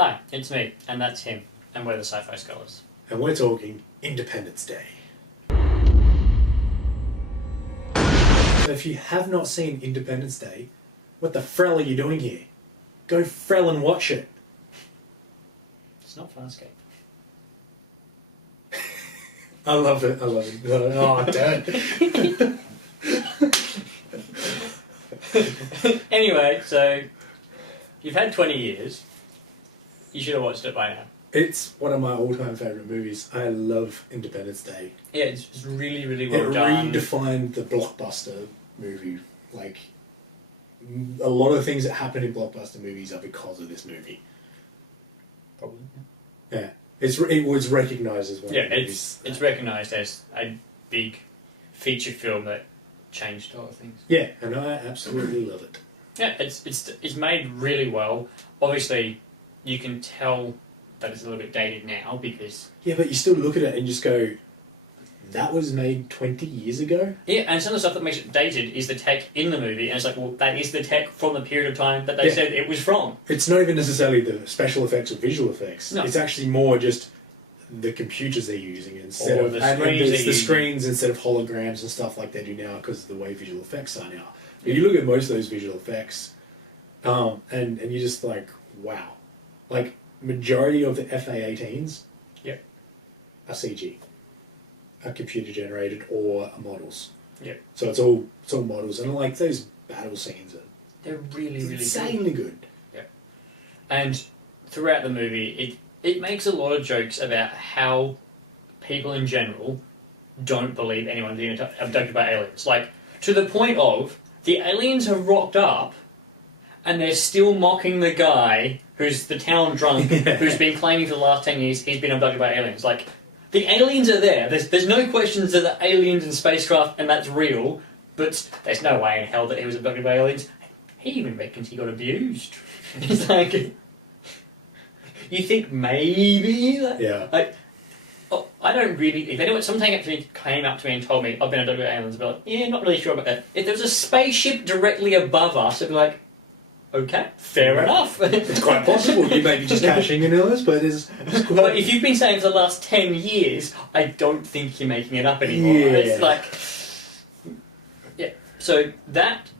Hi, it's me, and that's him, and we're the Sci-Fi Scholars. And we're talking Independence Day. So if you have not seen Independence Day, what the frell are you doing here? Go frell and watch it. It's not Farscape. I love it, I love it. Oh, damn. Anyway, so you've had 20 years. You should have watched it by now. It's one of my all-time favourite movies. I love Independence Day. Yeah, it's really, really well it done. It redefined the blockbuster movie. Like, a lot of things that happen in blockbuster movies are because of this movie. Probably. Yeah. It was recognised as one of the movies. It's recognised as a big feature film that changed a lot of things. Yeah, and I absolutely love it. Yeah, it's made really well. Obviously, you can tell that it's a little bit dated now because... Yeah, but you still look at it and just go, that was made 20 years ago? Yeah, and some of the stuff that makes it dated is the tech in the movie, and it's like, well, that is the tech from the period of time that they said it was from. It's not even necessarily the special effects or visual effects. No. It's actually more just the computers they're using instead of... the screens instead of holograms and stuff like they do now because of the way visual effects are now. But you look at most of those visual effects and you're just like, wow. Like, majority of the FA-18s are CG. Are computer generated or models. Yeah. So it's all models, and like those battle scenes they're really insanely good. Yeah. And throughout the movie, it makes a lot of jokes about how people in general don't believe anyone being abducted by aliens. Like, to the point of the aliens have rocked up, and they're still mocking the guy who's the town drunk who's been claiming for the last 10 years he's been abducted by aliens. Like, the aliens are there. There's no questions that the aliens and spacecraft and that's real, but there's no way in hell that he was abducted by aliens. He even reckons he got abused. It's like, you think maybe? Like, oh, I don't really... If anyone, someone actually came up to me and told me I've been abducted by aliens, I'd be like, yeah, not really sure about that. If there was a spaceship directly above us, I'd be like, okay, fair enough. It's quite possible you may be just cashing in on us, but But if you've been saying for the last 10 years, I don't think you're making it up anymore. Yeah. It's like... Yeah, so that...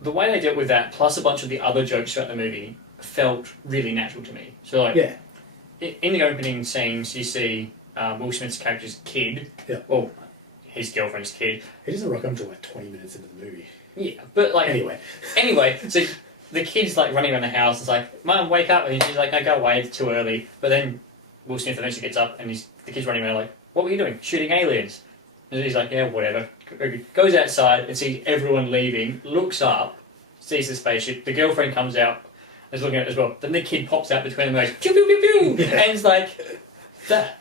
The way they dealt with that, plus a bunch of the other jokes throughout the movie, felt really natural to me. So, like, in the opening scenes, you see Will Smith's character's kid. Yeah. Well, his girlfriend's kid. He doesn't rock up until like 20 minutes into the movie. Yeah, but like... Anyway, so... The kid's like running around the house. It's like, Mum, wake up! And she's like, no, go away. It's too early. But then Will Smith eventually gets up, and the kid's running around like, what were you doing? Shooting aliens. And he's like, yeah, whatever. Goes outside and sees everyone leaving. Looks up, sees the spaceship. The girlfriend comes out, and is looking at it as well. Then the kid pops out between them and goes, pew pew pew pew. Yeah. And it's like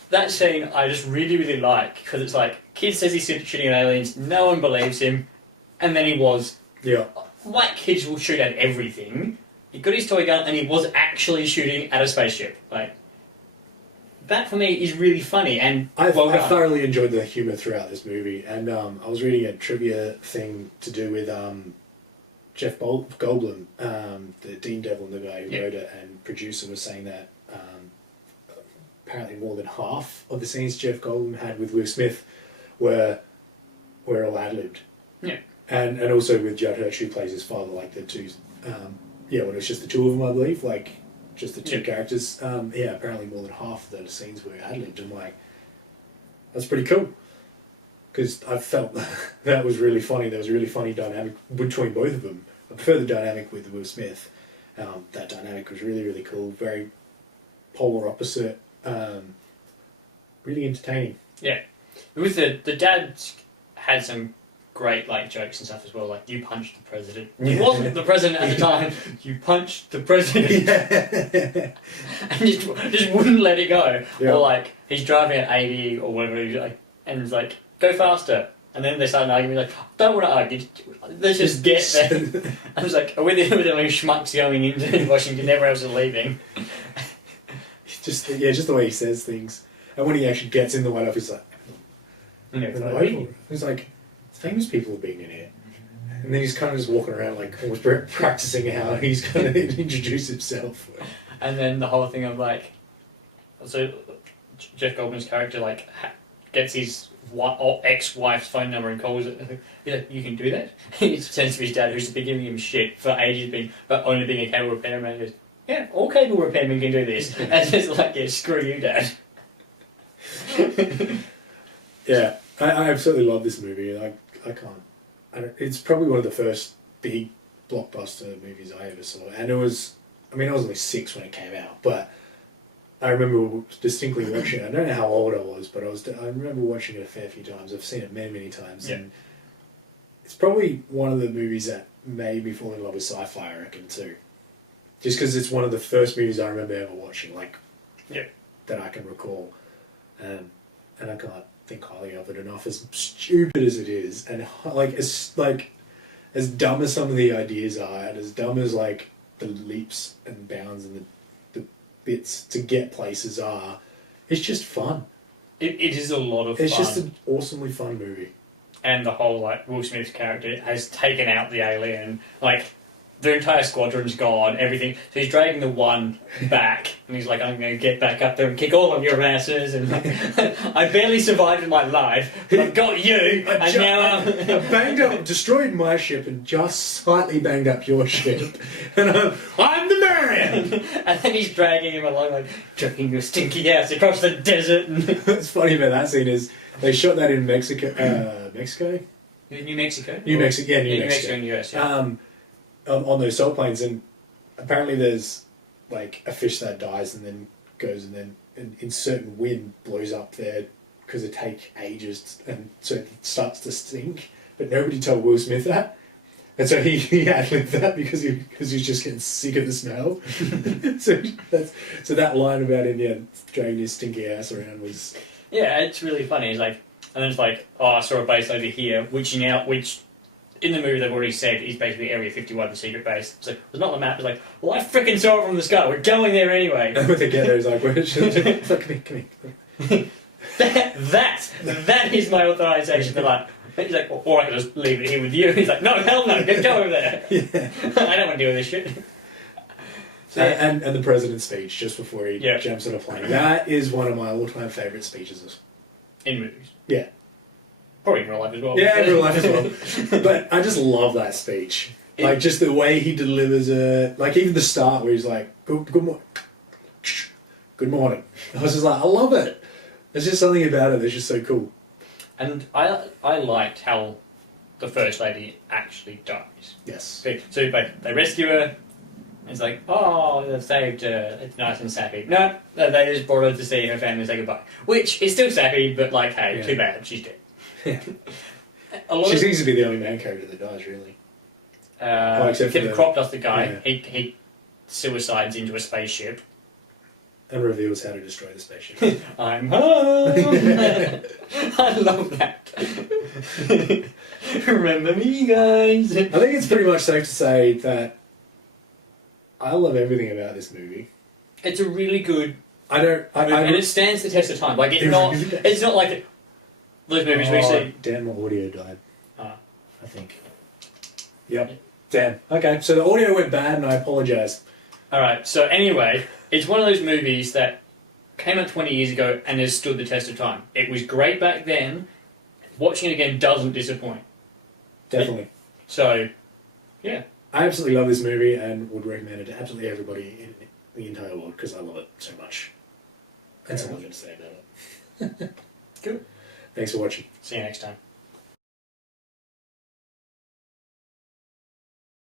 that scene I just really like because it's like, kid says he's shooting at aliens. No one believes him, and then he was. Yeah. White kids will shoot at everything. He got his toy gun and he was actually shooting at a spaceship. Like, that for me is really funny and I done. thoroughly enjoyed the humour throughout this movie, and I was reading a trivia thing to do with Jeff Goldblum, the Dean Devlin, the guy who wrote it and producer, was saying that apparently more than half of the scenes Jeff Goldblum had with Will Smith were all ad-libbed. Yeah. And also with Judd Hirsch, who plays his father, like the two, when it was just the two of them, I believe, like just the two characters. Apparently more than half of those scenes were ad-libbed. I'm like, that's pretty cool, because I felt that was really funny. There was a really funny dynamic between both of them. I prefer the dynamic with Will Smith. That dynamic was really cool. Very polar opposite. Really entertaining. Yeah, with the dad had some great like jokes and stuff as well, like, you punched the president. He wasn't the president at the time. You punched the president. And just wouldn't let it go. Yeah. Or like, he's driving at 80 or whatever, and he's like, go faster. And then they started arguing, like, don't want to argue, let's just get there. I was like, we're the only schmucks going into Washington, everyone else is leaving. just the way he says things. And when he actually gets in the White Office, he's like, famous people have been in here. And then he's kind of just walking around like almost practicing how he's going to introduce himself. And then the whole thing of like, so Jeff Goldblum's character like gets his ex-wife's phone number and calls it. He's like, you can do that? He turns to his dad, who's been giving him shit for ages, but only being a cable repairman. He goes, yeah, all cable repairmen can do this. And it's like, yeah, screw you, Dad. Yeah, I absolutely love this movie. I can't. It's probably one of the first big blockbuster movies I ever saw, and it was. I mean, I was only 6 when it came out, but I remember distinctly watching it. I don't know how old I was, but I remember watching it a fair few times. I've seen it many, many times, and it's probably one of the movies that made me fall in love with sci-fi, I reckon, too. Just because it's one of the first movies I remember ever watching, that I can recall, and I can't think highly of it enough. As stupid as it is, and as dumb as some of the ideas are, and as dumb as like the leaps and bounds and the bits to get places are, it's just fun. It is a lot of fun. It's just an awesomely fun movie. And the whole like Will Smith's character has taken out the alien, like the entire squadron's gone, everything. So he's dragging the one back, and he's like, I'm going to get back up there and kick all of your asses. And like, I barely survived in my life. I've got you, and now I banged up, destroyed my ship, and just slightly banged up your ship. And I'm the man! And then he's dragging him along, like, dragging your stinky ass across the desert. What's funny about that scene is they shot that in Mexico. Mexico? New Mexico? New Mexico, yeah, New Mexico. in the US, yeah. On those salt planes, and apparently there's like a fish that dies and then goes and then in certain wind blows up there because it takes ages and so it starts to stink. But nobody told Will Smith that, and so he ad-libbed that because he's just getting sick of the smell. so that line about him dragging his stinky ass around was it's really funny. It's like, and then it's like, oh, I saw a base over here, which in the movie they've already said is basically Area 51, the secret base. It's like, it's not the map. It's like, well, I freaking saw it from the sky. We're going there anyway. And when they get there, he's like, where should I come here. That is my authorization. They're like, he's like, or I can just leave it here with you. He's like, no, hell no, go over there. Yeah. I don't want to deal with this shit. So, and the president's speech just before he jumps on a plane. That is one of my all-time favourite speeches. In movies. Yeah. Probably in real life as well. Yeah, in real life as well. But I just love that speech. Like, just the way he delivers it. Like, even the start where he's like, good morning. Good morning. I was just like, I love it. There's just something about it that's just so cool. And I liked how the First Lady actually dies. Yes. So they rescue her. It's like, oh, they've saved her. It's nice and sappy. No, they just brought her to see her family say goodbye. Which is still sappy, but like, hey, too bad. She's dead. Yeah. She seems to be the only main character that dies, really. Except for the crop duster guy. Yeah. He suicides into a spaceship. And reveals how to destroy the spaceship. I'm home! I love that. Remember me, guys. I think it's pretty much safe to say that I love everything about this movie. It's a really good movie, and it stands the test of time. Like, it's not like those movies we see. Damn, my audio died. I think. Yep. Damn. Okay, so the audio went bad and I apologise. Alright, so anyway, it's one of those movies that came out 20 years ago and has stood the test of time. It was great back then. Watching it again doesn't disappoint. Definitely. So, yeah. I absolutely love this movie and would recommend it to absolutely everybody in the entire world because I love it so much. That's all I'm going to say about it. Good. Thanks for watching. See you next time.